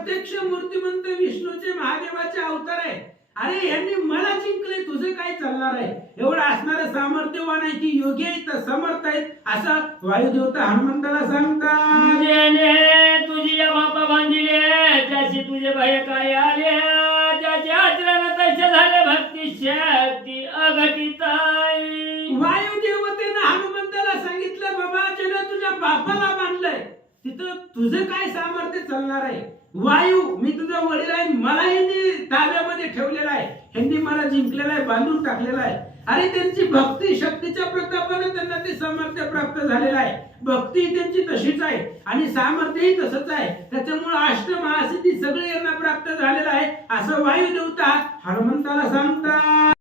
प्रत्यक्ष मूर्तिमंत विष्णूचे महादेवाचे अवतार आहे. अरे यांनी मला जिंकले, तुझं काय चालणार आहे? एवढं असणारं सामर्थ्यवान आहे की योगी आहेत, समर्थ आहेत, असं वायुदेवता हनुमंताला सांगतात. तुझी या बापा बांधिले त्याची तुझे भय काय आले, त्याचे आचरण तसे झाले भक्ती शक्ती अघटित आहे. वायुदेवतेनं हनुमंताला सांगितलं, बाबा ज्यानं तुझ्या बापाला बांधलंय तिथं तुझं काय सामर्थ्य चालणार आहे? वायू, मी तुझा वडील आहे, मला यांनी ताब्यामध्ये ठेवलेला आहे, यांनी मला जिंकलेला आहे, बांधून टाकलेला आहे. अरे त्यांची भक्ती शक्तीच्या प्रतापाने त्यांना ते सामर्थ्य प्राप्त झालेलं आहे. भक्ती त्यांची तशीच आहे आणि सामर्थ्यही तसंच आहे. त्याच्यामुळे अष्टमहासिद्धी सगळे यांना प्राप्त झालेलं आहे, असं वायुदेवता हनुमंताला सांगतात.